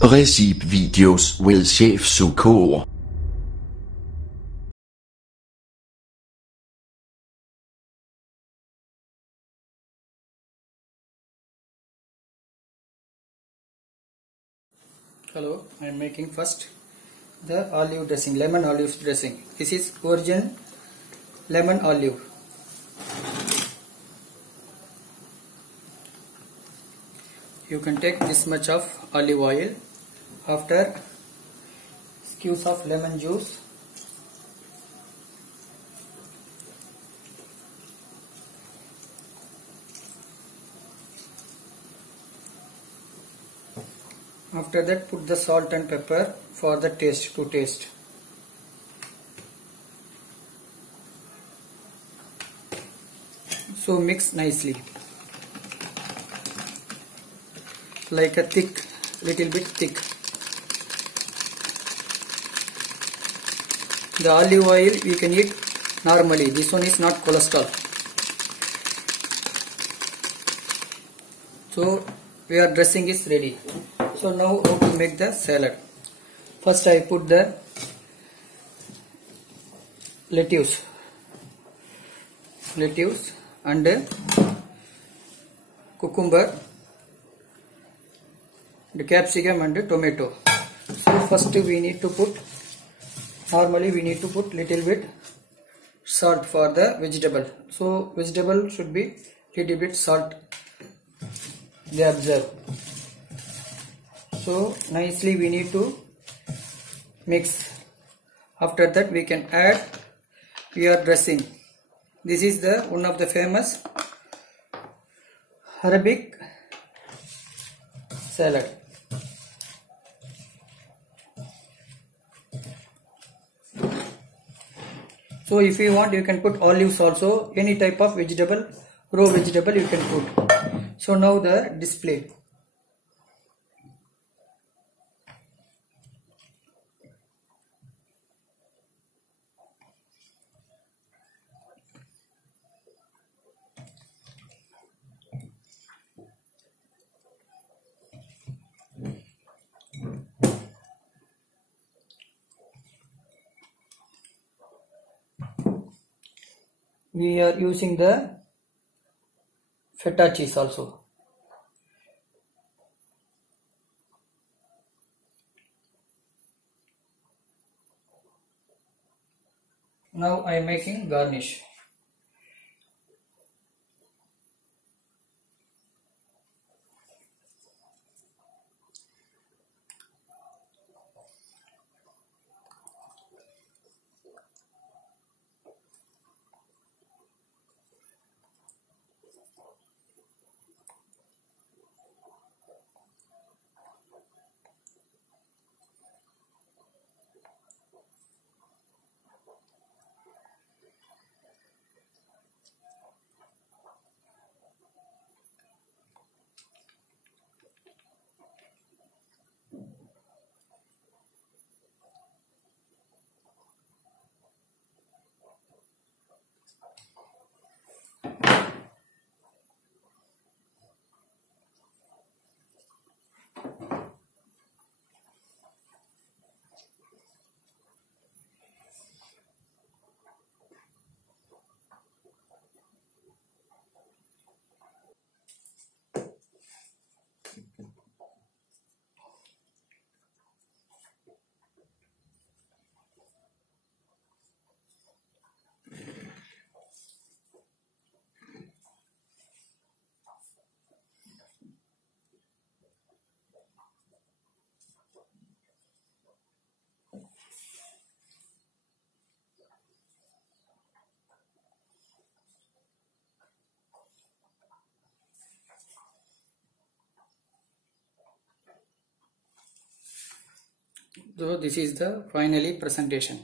Receipt-videos with Chef Sucor. Hello, I am making first the olive dressing, lemon olive dressing. This is virgin lemon olive. You can take this much of olive oil. After squeeze of lemon juice, after that put the salt and pepper for the taste to taste. So mix nicely, like a thick, little bit thick. The olive oil you can eat normally. This one is not cholesterol. So your dressing is ready. So now how to make the salad. First I put the lettuce and cucumber, the capsicum and the tomato. So first we need to put, normally we need to put little bit salt for the vegetable. So vegetable should be little bit salt they observe. So nicely we need to mix. After that we can add your dressing. This is the one of the famous Arabic salad. So if you want you can put olives also, any type of vegetable, raw vegetable you can put. So now the display. We are using the feta cheese also. Now I am making garnish. So this is the finally presentation.